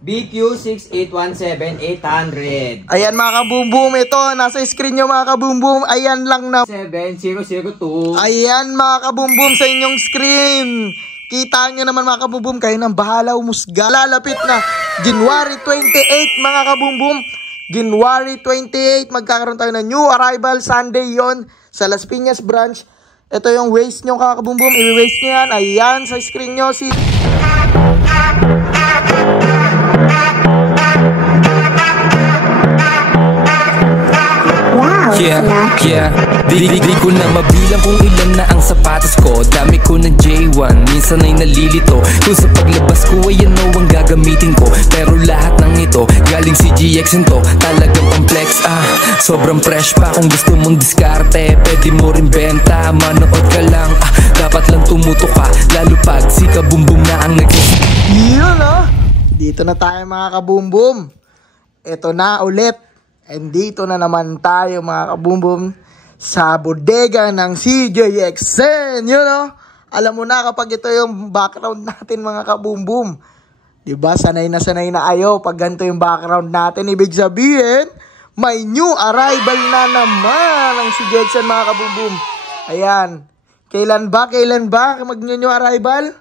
BQ6817800. Ayan mga kaboom-boom, ito nasa screen nyo mga kaboom-boom. Ayan lang na 7002. Ayan mga kaboom-boom sa inyong screen. Kita nyo naman mga kaboom-boom, kayo nang bahala umusga. Lalapit na January 28 mga kaboom-boom. January 28 magkakaroon tayo ng new arrival. Sunday yon sa Las Piñas branch. Ito yung waste nyo mga kaboom-boom. I-waste nyo yan. Ayan sa screen nyo si Di ko na mabilang kung ilan na ang sapatos ko. Dami ko ng J1, minsan ay nalilito. Kung sa paglabas ko ay ano ang gagamitin ko. Pero lahat ng ito, galing si GX to. Talagang complex, sobrang fresh pa. Kung gusto mong diskarte, pwede mo rin benta. Manood ka lang, dapat lang tumuto ka. Lalo pag si kabumbum na ang yun dito na tayo mga kaboom-boom. Ito na ulit. And dito na naman tayo mga kaboom-boom sa bodega ng CJXN. Alam mo na kapag ito yung background natin mga kaboom-boom. Diba? Sanay na kayo pag ganito yung background natin. Ibig sabihin, may new arrival na naman ang CJXN mga kaboom-boom. Ayan. Kailan ba mag-new arrival?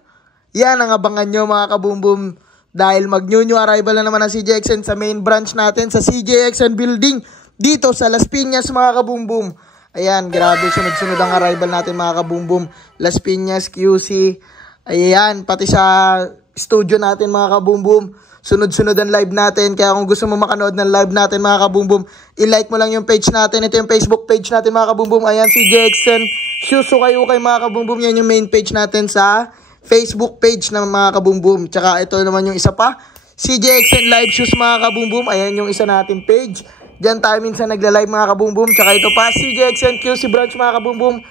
Yan ang abangan nyo mga kaboom-boom. Dahil mag-new arrival na naman ang CJXN sa main branch natin sa CJXN building dito sa Las Piñas mga kaboom-boom. Ayan, grabe sunod-sunod ang arrival natin mga kaboom-boom. Las Piñas, QC. Ayan, pati sa studio natin mga kaboom-boom. Sunod-sunod ang live natin. Kaya kung gusto mo makanood ng live natin mga kaboom-boom, i-like mo lang yung page natin. Ito yung Facebook page natin mga kaboom-boom. Ayan, CJXN Shoes Ukay-Ukay mga kaboom-boom. Yan yung main page natin sa Facebook page ng mga kaboom-boom. Tsaka ito naman yung isa pa, CJXN Live Shoes mga kaboom-boom. Ayan yung isa natin page. Diyan tayo minsan nagla-live mga kaboom-boom. Tsaka ito pa, CJXN QC branch mga kaboom-boom.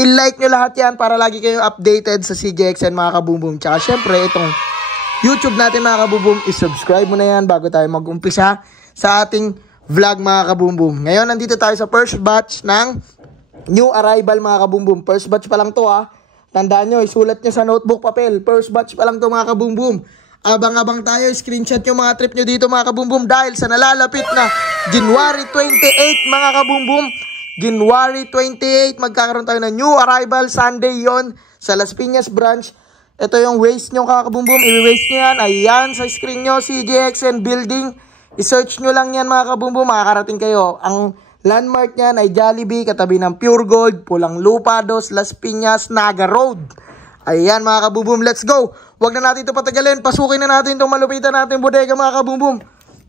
I-like nyo lahat yan para lagi kayong updated sa CJXN mga kaboom-boom. Tsaka syempre itong YouTube natin mga kaboom-boom, i-subscribe mo na yan bago tayo mag-umpisa sa ating vlog mga kaboom-boom. Ngayon nandito tayo sa first batch ng new arrival mga kaboom-boom. First batch pa lang to Tandaan nyo, isulat nyo sa notebook papel. First batch pa lang to mga kaboom-boom. Abang-abang tayo, screenshot nyo mga trip nyo dito mga kaboom-boom. Dahil sa nalalapit na January 28 mga kaboom-boom. January 28 magkakaroon tayo ng new arrival. Sunday yon sa Las Piñas branch. Ito yung waste nyo mga kaboom-boom. I-waste nyo yan. Ayan sa screen nyo, CJXN building. I-search nyo lang yan mga kaboom-boom. Makakarating kayo. Ang landmark niyan ay Jollibee, katabi ng Pure Gold, Pulang Lupa, Las Piñas, Naga Road. Ayan mga kaboom-boom, let's go. Huwag na natin ito patagalin. Pasukin na natin itong malupitan natin bodega mga kaboom-boom.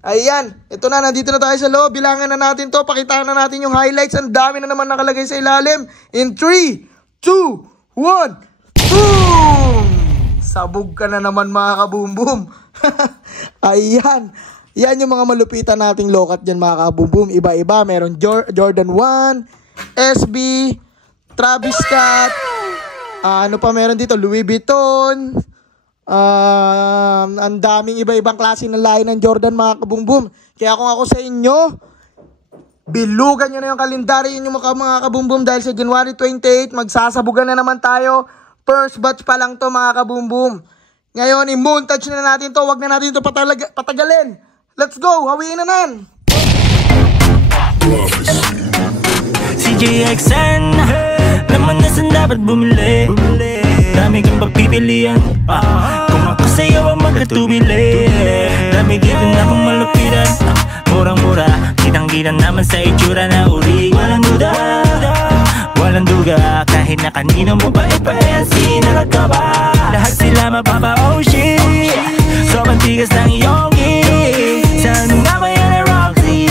Ayan, ito na, nandito na tayo sa loob. Bilangan na natin to, pakitaan na natin yung highlights. Ang dami na naman nakalagay sa ilalim. In 3, 2, 1, boom! Sabog ka na naman mga kaboom-boom. Ayan. Yan yung mga malupitan nating lokat dyan mga kaboom-boom. Iba-iba. Meron Jordan 1, SB, Travis Scott. Ano pa meron dito? Louis Vuitton. Ang daming iba-ibang klase ng lahi ng Jordan mga kaboom-boom. Kaya kung ako sa inyo, bilugan nyo na yung kalendaryo yung mga kaboom-boom. Dahil sa January 28, magsasabugan na naman tayo. First batch pa lang to mga kaboom-boom. Ngayon, i-montage na natin to. Huwag na natin to patagalin. Let's go! Hawiin na nan! CJXN naman na saan dapat bumili. Dami kang pagpipilian. Kung ako sa'yo ang magkatubili. Dami dito na kung malupitan. Murang-mura, kitang-kita naman sa itsura na uri. Walang duga, kahit na kanino mo pa ipaensin ka ba? Lahat sila mapapa-oh shit. Sobrang tigas ng iyong saan nga ba yan ay Roxy?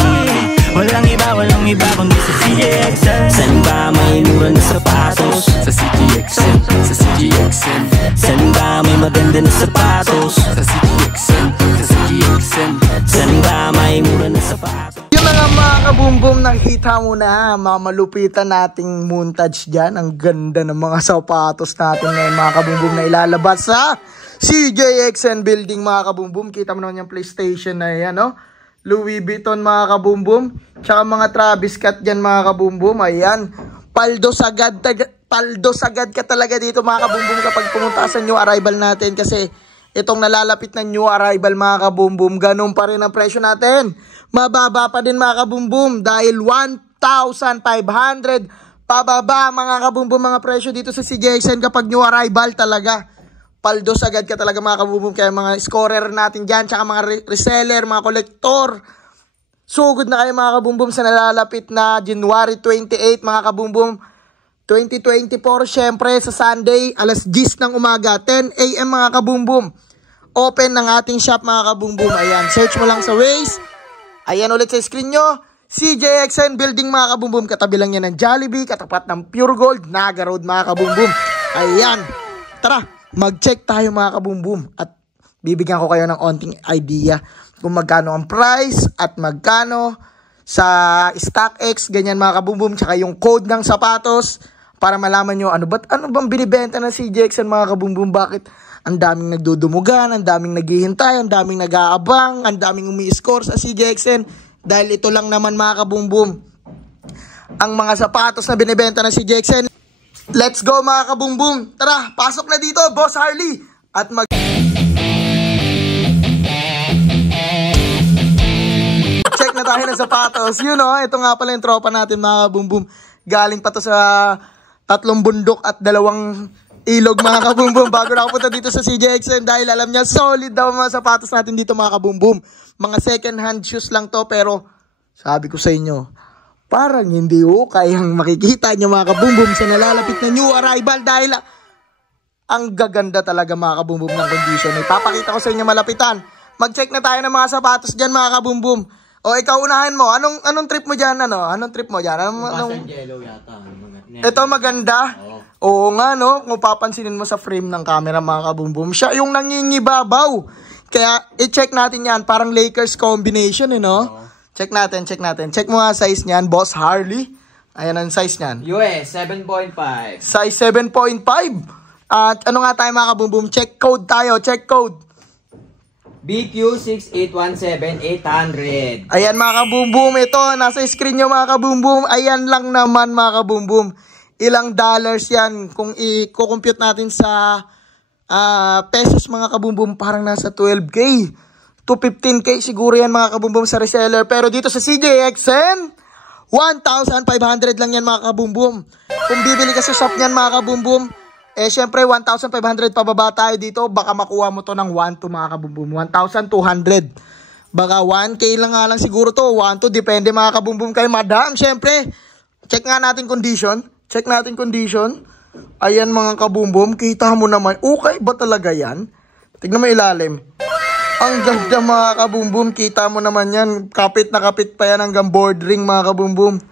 Walang iba kundi sa CJXN. Saan ba may mura na sapatos? Sa CJXN, sa CJXN. Saan ba may maganda na sapatos? Sa CJXN, sa CJXN. Saan ba may mura na sapatos? Yung mga kaboom-boom, nakita mo na mamalupitan nating montage dyan. Ang ganda ng mga sapatos natin ngayon mga kaboom-boom na ilalabas sa CJXN building mga kaboom-boom. Kita mo naman yung PlayStation na yan, Louis Vuitton mga kaboom-boom. Tsaka mga Travis Scott dyan mga kaboom-boom. Ayan. Paldo sagad ka talaga dito mga kaboom-boom kapag pumunta sa new arrival natin. Kasi itong nalalapit na new arrival mga kabumbum, ganun pa rin ang presyo natin. Mababa pa din mga kabumbum dahil 1,500 pababa mga kabumbum mga presyo dito sa CJXN kapag new arrival talaga. Paldos agad ka talaga mga kabumbum, kaya mga scorer natin dyan, tsaka mga reseller, mga kolektor. Sugod na kayo mga kabumbum sa nalalapit na January 28 mga kabumbum 2024, syempre sa Sunday, alas 10 ng umaga, 10 AM mga kabumbum. Open ng ating shop mga kabumbum. Ayan, search mo lang sa Waze. Ayan ulit sa screen nyo. CJXN Building mga kabumbum. Katabi lang yan ng Jollibee, katapat ng Pure Gold, Naga Road mga kabumbum. Ayan, tara, mag-check tayo mga kabumbum. At bibigyan ko kayo ng onting idea kung magkano ang price at magkano sa StockX, ganyan mga kabumbum, tsaka yung code ng sapatos para malaman nyo ano bang binibenta ng CJXN mga kabumbum, bakit ang daming nagdudumugan, ang daming naghihintay, ang daming nag-aabang, ang daming umi-score sa CJXN, dahil ito lang naman mga kabumbum ang mga sapatos na binibenta ng CJXN. Let's go mga kabumbum, tara, pasok na dito Boss Harley at check na tayo ng sapatos. You know, ito nga pala yung tropa natin mga kabumbum. Galing pa to sa 3 bundok at 2 ilog mga kabumbum bago nakapunta dito sa CJXN dahil alam niya solid daw mga sapatos natin dito mga kabumbum. Mga second hand shoes lang to, pero sabi ko sa inyo, parang hindi kayang makikita nyo mga kabumbum sa nalalapit na new arrival dahil ang gaganda talaga mga kabumbum ng condition. Ipapakita ko sa inyo malapitan. Mag-check na tayo ng mga sapatos dyan mga kabumbum. O ikaw unahin mo, anong trip mo dyan? Anong trip mo dyan? Yellow yata. Ito maganda? Oo nga no, kung papansinin mo sa frame ng camera mga kabumbum, siya yung nangingibabaw. Kaya i-check natin yan, parang Lakers combination no? Check natin. Check mo nga size niyan, Boss Harley. Ayan ang size niyan. US 7.5. Size 7.5. At ano nga tayo mga kabumbum, check code tayo, check code. BQ6817800. Ayan mga kabumbum, ito nasa screen nyo mga kabumbum. Ayan lang naman mga kabumbum. Ilang dollars yan kung i-compute natin sa pesos mga kabumbum, parang nasa 12K to 15K siguro yan mga kabumbum sa reseller. Pero dito sa CJXN 1,500 lang yan mga kabumbum. Kung bibili ka sa shop niyan mga kabumbum, syempre 1,500 pababa tayo dito, baka makuha mo to ng 1 to mga kabumbum, 1,200. Baka 1K lang nga lang siguro to, 1 to, depende mga kabumbum kay madam. Syempre, check nga natin condition. Ayan mga kabumbum, kita mo naman, okay ba talaga yan? Tignan mo ilalim. Ang ganda mga kabumbum, kita mo naman yan, kapit na kapit pa yan hanggang board ring mga kabumbum.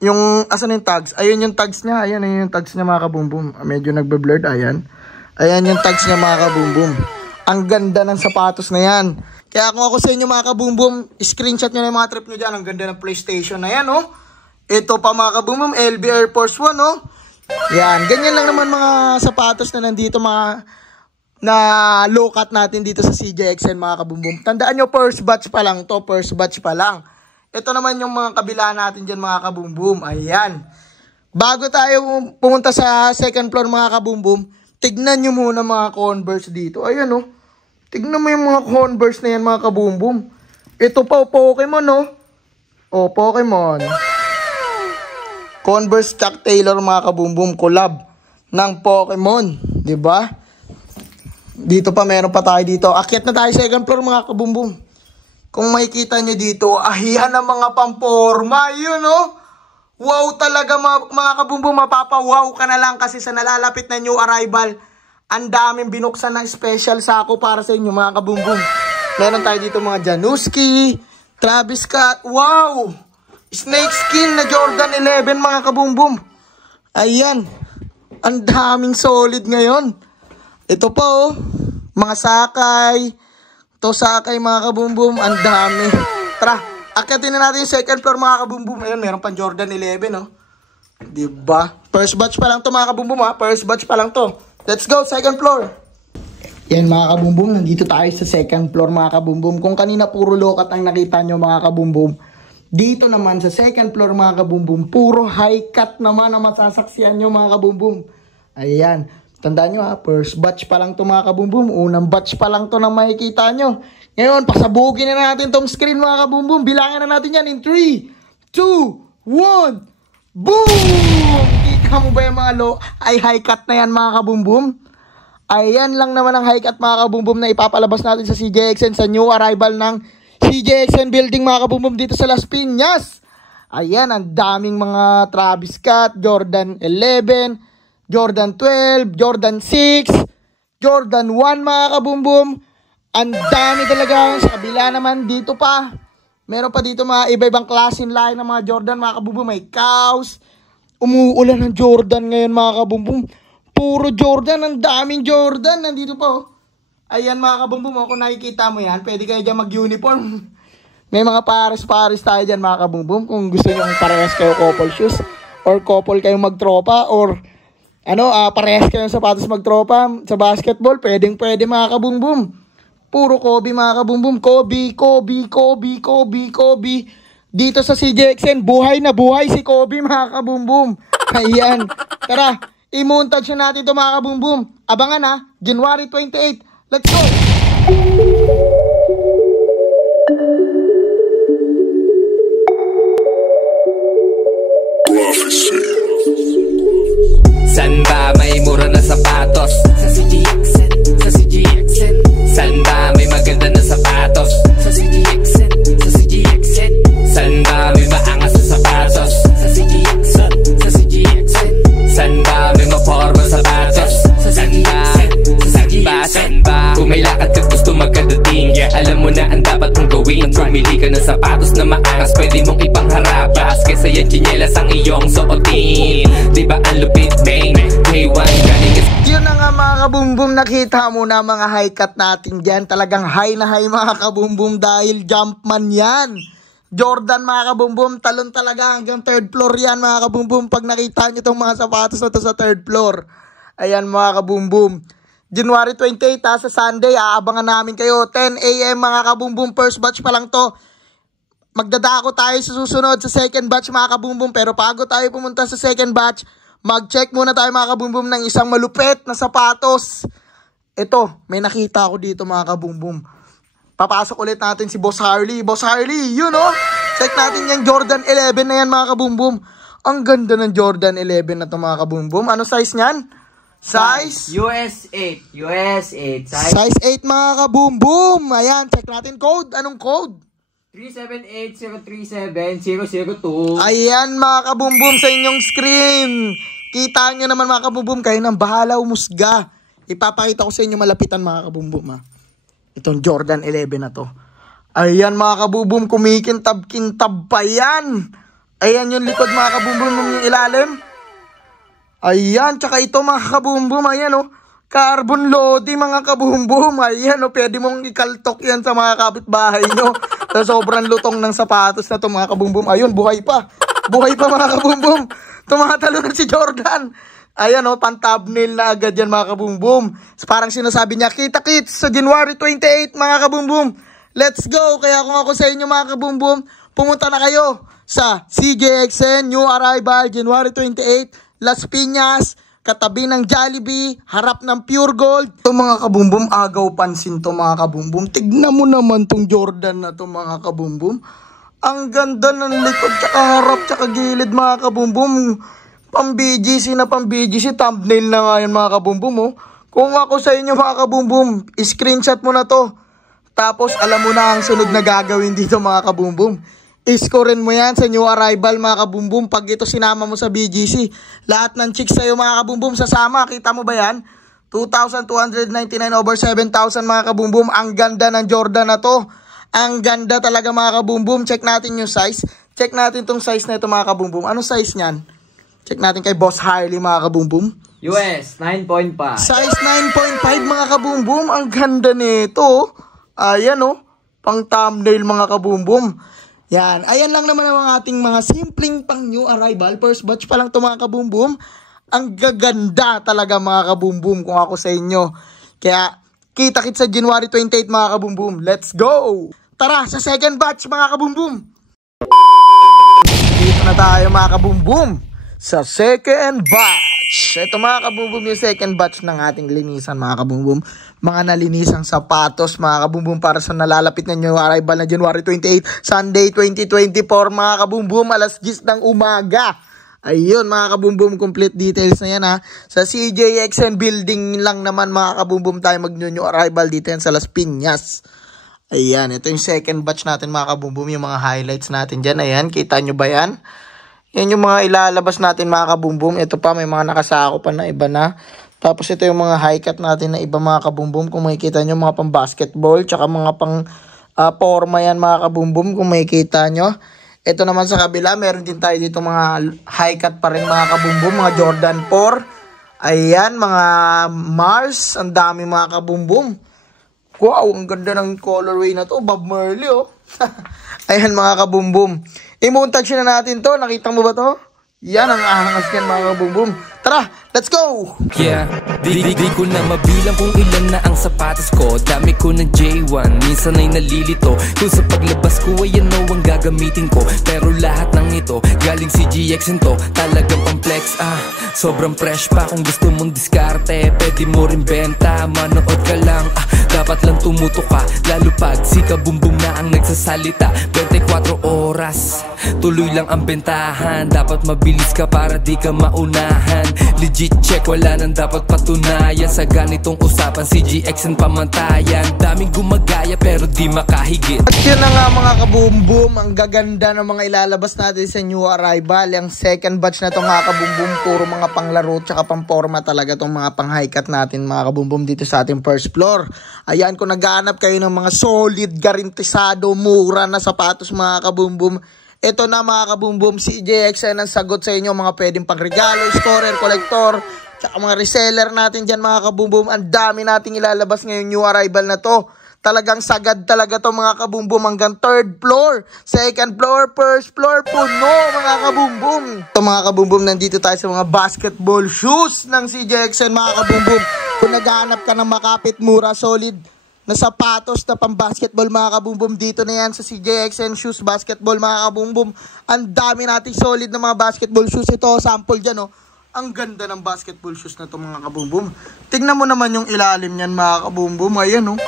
Yung, asan yung tags? Ayun yung tags niya, ayan yung tags niya mga kabumbum. Medyo nagbe-blurred, ayan. Ayan yung tags niya mga kabumbum. Ang ganda ng sapatos na yan. Kaya kung ako sa inyo mga kabumbum, screenshot nyo na yung mga trip nyo dyan. Ang ganda ng PlayStation na yan, oh. Ito pa mga kabumbum, LB Air Force 1, oh. Yan, ganyan lang naman mga sapatos na nandito, mga na low cut natin dito sa CJXN mga kabumbum. Tandaan nyo, first batch pa lang to, Ito naman yung mga kabila natin dyan mga kabumbum. Ayan. Bago tayo pumunta sa second floor mga kabumbum, tignan nyo muna mga Converse dito. Ayan oh. Tignan mo yung mga Converse na yan mga kabumbum. Ito pa Pokemon oh. Oh, Pokemon. Converse Chuck Taylor mga kabumbum, collab ng Pokemon, 'di ba? Dito pa meron pa tayo dito. Akyat na tayo second floor mga kabumbum. Kung makikita nyo dito, ahiyan ang mga pamporma, yun oh. Wow talaga mga kabumbum, mapapawaw ka na lang kasi sa nalalapit na new arrival, ang daming binuksan na special sako para sa inyo mga kabumbum. Meron tayo dito mga Januski, Travis Scott, wow! Snake skin na Jordan 11 mga kabumbum. Ayan. Ang daming solid ngayon. Ito pa oh. Mga Sakay. Ito Sakay mga kabumbum. Ang dami. Tara. Akyatin na natin yung second floor mga kabumbum. Ayan. Meron pang Jordan 11 oh. Diba? First batch pa lang to mga kabumbum ha. First batch pa lang to. Let's go. Second floor. Yan mga kabumbum. Nandito tayo sa second floor mga kabumbum. Kung kanina puro lokat ang nakita nyo mga kabumbum, dito naman sa second floor mga kabumbum, puro high cut naman ang masasaksiyan nyo mga kabumbum. Ayan. Tandaan nyo ha, first batch pa lang to mga kabumbum. Unang batch pa lang to nang makikita nyo. Ngayon, pasabugin na natin tong screen mga kabumbum. Bilangin na natin yan in 3, 2, 1. Boom! Kita mo ba yung mga ay high cut na yan mga kabumbum? Ayan lang naman ang high cut mga kabumbum na ipapalabas natin sa CJXN sa new arrival ng CJXN building mga kabumbum dito sa Las Piñas. Ayan, ang daming mga Travis Scott, Jordan 11, Jordan 12, Jordan 6, Jordan 1 mga kabumbum. Ang dami talaga. Sa kabila naman dito pa. Meron pa dito mga iba-ibang klase line ng mga Jordan mga kabumbum. May cows. Umuulan ng Jordan ngayon mga kabumbum. Puro Jordan, ang daming Jordan. Nandito po. Ayan mga kabumbum, kung nakikita mo yan, pwede kayo dyan mag-uniform. May mga pares-pares tayo dyan mga kabumbum. Kung gusto nyo parehas kayo couple shoes, or couple kayo magtropa, or parehas kayo sapatos magtropa sa basketball, pwede mga kabumbum. Puro Kobe mga kabumbum. Kobe. Dito sa CJXN, buhay na buhay si Kobe mga kabumbum. Ayan. Tara. I-montage natin ito mga kabumbum. Abangan ha, January 28. Let's go! San ba may mura na sapatos? Sa CJXN, sa CJXN. San ba may maganda na sapatos? Sa CJXN, sa CJXN. San ba may maangas na sapatos? Sa CJXN, sa CJXN. San ba may maporma sapatos? San ba? Kung may lakad ka gusto magkadating, alam mo na ang dapat mong gawin. Bumili ka ng sapatos na maangas, pwede mong ipangharabas, kesa yan tsinelas ang iyong suotin. Diba ang lupit, bang? K1 galing. Yun na nga mga kabumbum, nakita mo na mga high cut natin dyan. Talagang high na high mga kabumbum dahil Jumpman yan. Jordan mga kabumbum, talon talaga hanggang third floor yan mga kabumbum. Pag nakita nyo itong mga sapatos na to sa third floor. Ayan mga kabumbum. January 28 sa Sunday, aabangan namin kayo. 10 AM mga kabumbum, first batch pa lang to. Magdadako tayo sa susunod sa second batch mga kabumbum. Pero bago tayo pumunta sa second batch, mag-check muna tayo mga kabumbum ng isang malupit na sapatos. Ito, may nakita ako dito mga kabumbum. Papasok ulit natin si Boss Harley. Boss Harley, yun o. Check natin yung Jordan 11 na yan mga kabumbum. Ang ganda ng Jordan 11 na to mga kabumbum. Ano size niyan? Size? US 8. US 8. Size 8 mga kabumbum. Ayan, check natin code. Anong code? 378-037-002. Ayan mga kabumbum sa inyong screen. Kita nyo naman mga kabumbum. Kayo nang bahala umusga. Ipapakita ko sa inyo malapitan mga kabumbum ha. Itong Jordan 11 na to. Ayan mga kabumbum, kumikintab-kintab pa yan. Ayan yung likod mga kabumbum, yung ilalim. Ayan, tsaka ito mga kabumbum, ayan o. Carbon loading mga kabumbum. Ayan o, pwede mong ikaltok yan sa mga kapitbahay nyo. Sa sobrang lutong ng sapatos na to mga kabumbum. Ayun, buhay pa. Buhay pa mga kabumbum. Tumatalo na si Jordan. Ayan o, pan-thumbnail na agad yan mga kabumbum. Parang sinasabi niya, kita-kits sa January 28 mga kabumbum. Let's go. Kaya kung ako sa inyo mga kabumbum, pumunta na kayo sa CJXN New Arrival January 28 Las Piñas, katabi ng Jollibee, harap ng Pure Gold. Ito mga kabumbum, agaw pansin to mga kabumbum. Tignan mo naman tong Jordan na to mga kabumbum. Ang ganda ng likod, tsaka harap, tsaka gilid mga kabumbum. Pang-BGC na pang-BGC, thumbnail na nga yan mga kabumbum oh. Kung ako sa inyo mga kabumbum, screenshot mo na to. Tapos alam mo na ang sunod na gagawin dito mga kabumbum. Iskorin mo yan sa new arrival mga kabumbum. Pag ito sinama mo sa BGC, lahat ng chicks sa'yo mga kabumbum sasama. Kita mo ba yan? 2,299 over 7,000 mga kabumbum. Ang ganda ng Jordan na to. Ang ganda talaga mga kabumbum. Check natin yung size. Check natin tong size na ito mga kabumbum. Anong size niyan? Check natin kay Boss Harley mga kabumbum. US 9.5. Size 9.5 mga kabumbum. Ang ganda nito. Ayan o. Pang thumbnail mga kabumbum. Yan. Ayan lang naman ang ating mga simpleng pang new arrival. First batch pa lang ito mga kabumbum. Ang gaganda talaga mga kabumbum kung ako sa inyo. Kaya kita-kits sa January 28 mga kabumbum. Let's go! Tara sa second batch mga kabumbum. Dito na tayo mga kabumbum sa second batch. Ito mga kabumbum yung second batch ng ating linisan mga kabumbum. Mga nalinisang sapatos mga kabumbum para sa nalalapit na new arrival na January 28, Sunday 2024 mga kabumbum, alas 10 ng umaga. Ayun mga kabumbum, complete details na yan ha. Sa CJXN building lang naman mga kabumbum tayo mag-new arrival dito yan sa Las Piñas. Ayan, ito yung second batch natin mga kabumbum, yung mga highlights natin dyan. Ayan, kita nyo ba yan? Yan yung mga ilalabas natin mga kabumbum. Ito pa, may mga nakasako pa na iba na. Tapos ito yung mga high cut natin na iba mga kabumbum. Kung makikita nyo, mga pang basketball, tsaka mga pang forma yan mga kabumbum, kung makikita nyo. Ito naman sa kabila, meron din tayo dito mga high cut pa rin mga kabumbum, mga Jordan 4. Ayan, mga Mars, ang dami mga kabumbum. Wow, ang ganda ng colorway na to, Bob Marley oh. Ayan mga kabumbum. I-montage na natin to, nakita mo ba to? Yan ang ahangas yan mga kabumbum. Tara, let's go! Yeah, di ko na mabilang kung ilan na ang sapatos ko. Dami ko ng J1, minsan ay nalilito. Kung sa paglabas ko ay ano ang gagamitin ko. Pero lahat ng ito, galing si GXN to. Talagang pang-flex sobrang fresh pa. Kung gusto mong diskarte, pwede mo rin benta. Manood ka lang, dapat lang tumuto ka. Lalo pag si kabumbum na ang nagsasalita. 24 oras, tuloy lang ang bentahan. Dapat mabilis ka para di ka maunahan. Legit check, wala nang dapat patunayan. Sa ganitong usapan, si GXN pamantayan. Daming gumagaya pero di makahigit. At yun na nga mga kabumbum, ang gaganda ng mga ilalabas natin sa new arrival. Yung second batch na to mga kabumbum, puro mga panglaro tsaka pang-forma talaga tong mga pang-high cut natin mga kabumbum dito sa ating first floor. Ayan, kung naghahanap kayo ng mga solid, garantisado, mura na sapatos mga kabumbum, ito na mga kabumbum, si JXN ang sagot sa inyo. Mga pwedeng pangregalo, scorer, collector, tsaka mga reseller natin dyan mga kabumbum. Ang dami nating ilalabas ngayon new arrival na to. Talagang sagad talaga to mga kabumbum, hanggang third floor, second floor, first floor, puno mga kabumbum. Ito mga kabumbum, nandito tayo sa mga basketball shoes ng CJXN mga kabumbum. Kung naghahanap ka ng makapit, mura, solid na sapatos na pang basketball mga kabumbum, dito na yan sa CJXN Shoes Basketball mga kabumbum. Ang dami nating solid na mga basketball shoes. Ito sample dyan oh. Ang ganda ng basketball shoes na to mga kabumbum. Tingnan mo naman yung ilalim niyan mga kabumbum. Ayan oh.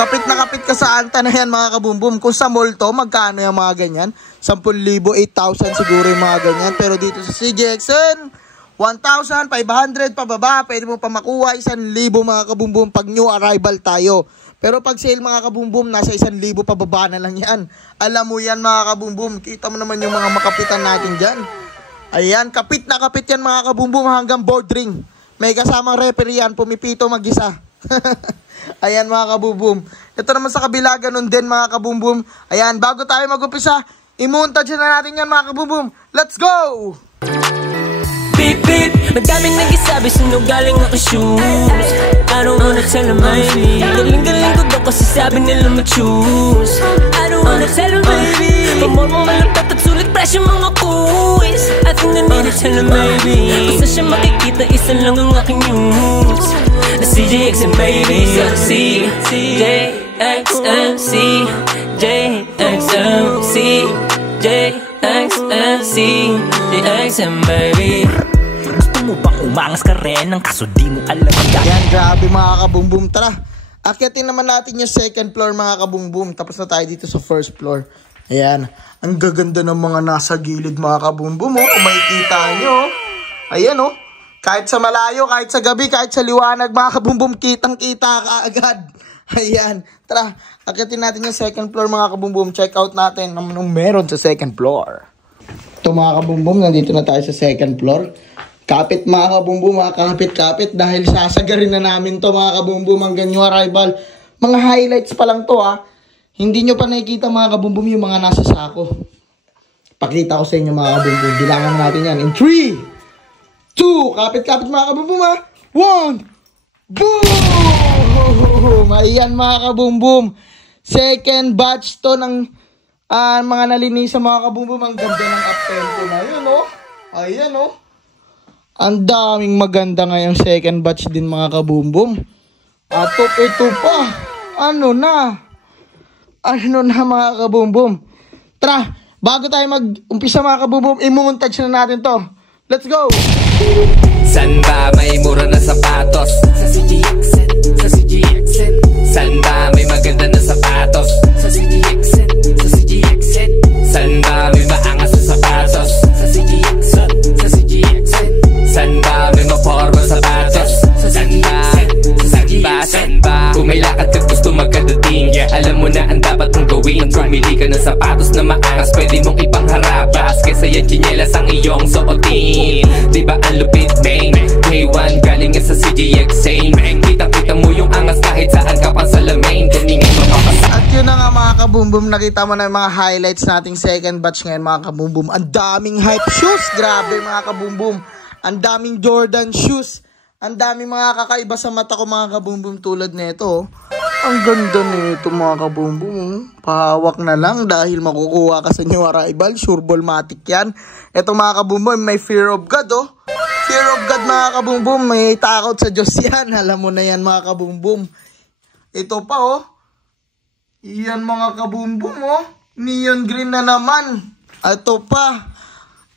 Kapit na kapit ka sa anta na yan mga kabumbum. Kung sa mall to, magkano yung mga ganyan? 10,000, 8,000 siguro yung mga ganyan. Pero dito sa CJXN, 1,500 pababa. Pwede mo pa makuha 1,000 mga kabumbum pag new arrival tayo. Pero pag sale mga kabumbum, nasa 1,000 pababa na lang yan. Alam mo yan mga kabumbum. Kita mo naman yung mga makapitan natin dyan. Ayan, kapit na kapit yan mga kabumbum hanggang board ring. May kasamang referee yan, pumipito mag-isa. Ayan mga kabumbum. Ito naman sa kabila, ganun din mga kabumbum. Ayan, bago tayo mag-upisa, i-montage na natin yan mga kabumbum. Let's go! Beep beep, madaming nag-isabi sino galing ako shoes. I don't wanna tell them baby. Galing-galing ko daw kasi sabi nila ma-choose. I don't wanna tell them baby. Pamor mo malapit at sulit fresh yung mga kuwis. I think I need to tell them baby. Kung saan siya makikita, isa lang ang aking news. Na CJXN baby. CJXN, CJXN, CJXN, CJXN baby. Gusto mo bang umangas ka rin? Ang kaso di mo alam ang gagawin. Yan, grabe mga kabumbum. Tara, akyatin naman natin yung second floor mga kabumbum. Tapos na tayo dito sa first floor. Ayan, ang gaganda ng mga nasa gilid mga kabumbum. Kung makikita nyo. Ayan oh. Kahit sa malayo, kahit sa gabi, kahit sa liwanag mga kabumbum, kitang-kita ka agad. Ayan, tara, akyatin natin yung second floor mga kabumbum. Check out natin anong meron sa second floor. Ito mga kabumbum, nandito na tayo sa second floor. Kapit mga kabumbum, mga kapit-kapit dahil sasagarin na namin to mga kabumbum hanggang new arrival. Mga highlights pa lang to ha. Hindi nyo pa nakikita mga kabumbum yung mga nasa sako. Pakita ko sa inyo mga kabumbum. Bilangan natin yan in 3, 2, kapit-kapit mga kabumbum ha. 1, boom! Ayan mga kabumbum. Second batch to ng mga nalinisan mga kabumbum. Ang ganda ng up-tempo na yun oh. Ayan oh. Ang daming maganda ngayong second batch din mga kabumbum. At ito pa. Ano na mga kabumbum. Tara, bago tayo mag-umpisa mga kabumbum, i-montage na natin to. Let's go! San ba may mura na sapatos? Sa CGXN, sa CGXN. San ba may maganda na sapatos? Sa CGXN, sa CGXN. San ba may maangas na sapatos? Sa CGXN, sa CGXN. San ba may maporma sapatos? Sa CGXN, sa CGXN. San ba kung may lakad ka gusto magkadating, alam mo na ang dapat mong gawin. Pumili ka ng sapatos na maangas, pwede mong ipangharabas kaysa yan tsinelas ang iyong suotin. Diba ang lupit, main K1 galing sa CGXN. Kita-kita mo yung angas kahit saan ka pang salamin. Tumingin mapapasa. At yun na nga mga kabumbum, nakita mo na yung mga highlights nating second batch ngayon mga kabumbum. Ang daming hype shoes, grabe mga kabumbum. Ang daming Jordan shoes. Ang daming mga kakaiba sa mata ko mga kabumbum tulad nito. Ang ganda nito mga kabumbum. Pahawak na lang dahil makukuha ka sa new arrival. Sure ballmatic yan. Ito mga kabumbum, may fear of God oh. Fear of God mga kabumbum. May takot sa Diyos yan. Alam mo na yan mga kabumbum. Ito pa oh. Iyan mga kabumbum oh. Neon green na naman. Ito pa.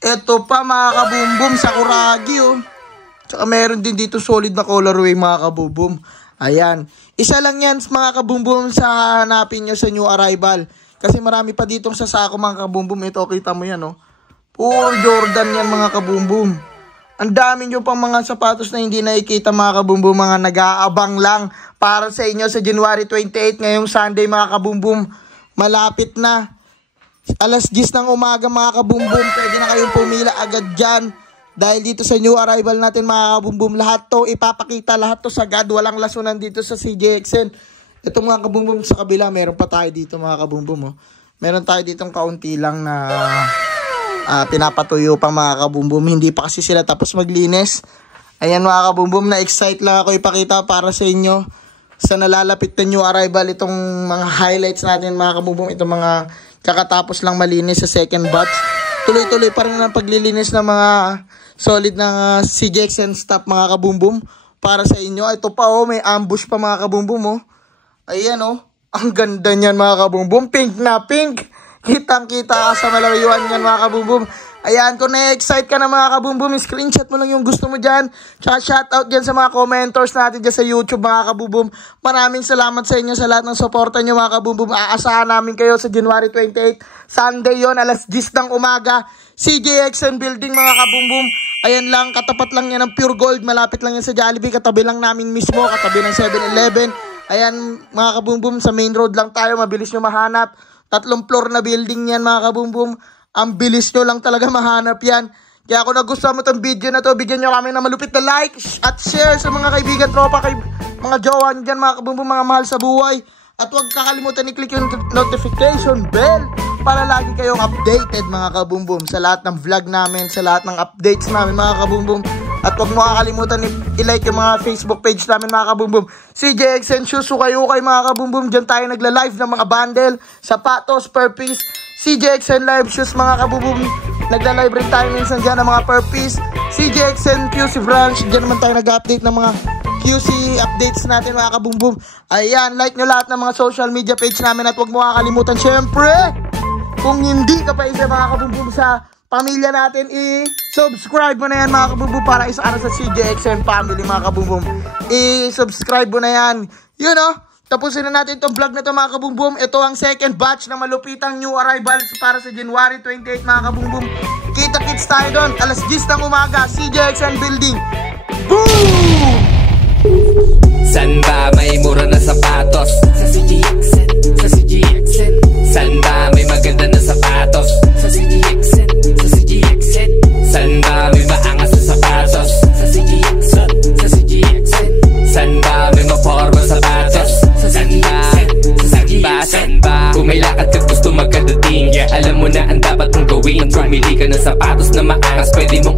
Ito pa mga kabumbum sa Kuragi oh. Tsaka meron din dito solid na colorway mga kabumbum. Ayan. Isa lang yan mga kabumbum sa hanapin nyo sa new arrival. Kasi marami pa ditong sasako mga kabumbum. Ito kita mo yan oh. Puro Jordan yan mga kabumbum. Ang dami nyo pang mga sapatos na hindi nakikita mga kabumbum. Mga nag-aabang lang para sa inyo sa January 28 ngayong Sunday mga kabumbum. Malapit na. Alas 10 ng umaga mga kabumbum. Pwede na kayong pumila agad dyan. Dahil dito sa new arrival natin mga kabumbum, lahat to ipapakita, lahat to sagad, walang lasunan dito sa CGXN. Ito mga kabumbum sa kabila, meron pa tayo dito mga kabumbum. Oh. Meron tayo ditong kaunti lang na pinapatuyo pa mga kabumbum, hindi pa kasi sila tapos maglinis. Ayan mga kabumbum, na-excite lang ako ipakita para sa inyo sa nalalapit na new arrival itong mga highlights natin mga kabumbum, itong mga kakatapos lang malinis sa second batch. Tuloy-tuloy pa rin ang paglilinis ng mga solid na CGXN staff mga kabumbum para sa inyo. Ito pa oh, may ambush pa mga kabumbum oh. Ayan oh, ang ganda niyan mga kabumbum. Pink na pink. Kitang-kita ka sa malalayuan niyan mga kabumbum. Ayan, kung na-excite ka na mga kabumbum, screenshot mo lang yung gusto mo dyan. Tsaka shoutout dyan sa mga commentors natin dyan sa YouTube mga kabumbum. Maraming salamat sa inyo sa lahat ng suporta nyo mga kabumbum. Aasahan namin kayo sa January 28. Sunday yon alas 10 ng umaga. CGXN building mga kabumbum. Ayan lang, katapat lang yan ng Pure Gold. Malapit lang yan sa Jollibee. Katabi lang namin mismo, katabi ng 7-Eleven. Ayan mga kabumbum, sa main road lang tayo. Mabilis nyo mahanap. 3 floor na building yan mga kabumbum. Ang bilis nyo lang talaga mahanap yan. Kaya kung nagustuhan mo itong video na to, bigyan nyo kami ng malupit na like at share sa mga kaibigan, tropa, mga jowa dyan, mga kabumbum, mga mahal sa buhay. At huwag kakalimutan i-click yung notification bell para lagi kayong updated mga kabumbum sa lahat ng vlog namin, sa lahat ng updates namin mga kabumbum. At huwag mo kakalimutan i-like yung mga Facebook page namin mga kabumbum. CGXN Shoes, ukay-ukay mga kabumbum. Dyan tayo nagla-live ng mga bundle, sapatos, per piece. CGXN Live Shoes mga kabumbum. Nagla-live rin tayo minsan dyan ng mga per piece. CGXN QC Branch. Dyan naman tayo nag-update ng mga QC updates natin mga kabumbum. Ayan, like nyo lahat ng mga social media page namin. At huwag mo kakalimutan syempre, kung hindi ka pa isa mga kabumbum sa pamilya natin, i-subscribe mo na yan mga kabumbum para isa ka na sa CGXN family mga kabumbum. I-subscribe mo na yan. You know, tapusin na natin itong vlog na ito mga kabumbum. Ito ang second batch ng malupitang new arrivals para sa January 28 mga kabumbum. Kita-kits tayo doon. Alas 10 ng umaga, CGXN building. Boom! San ba may mura na sapatos? Sa CGXN, sa CGXN. San ba may maganda na sapatos? Sa CGXN, sa CGXN. San ba may maangas na sapatos? Sa CGXN, sa CGXN. San ba may maporma sapatos? San ba kung may lakad ka gusto magkadating, alam mo na ang dapat mong gawin. Pumili ka ng sapatos na maangas, pwede mong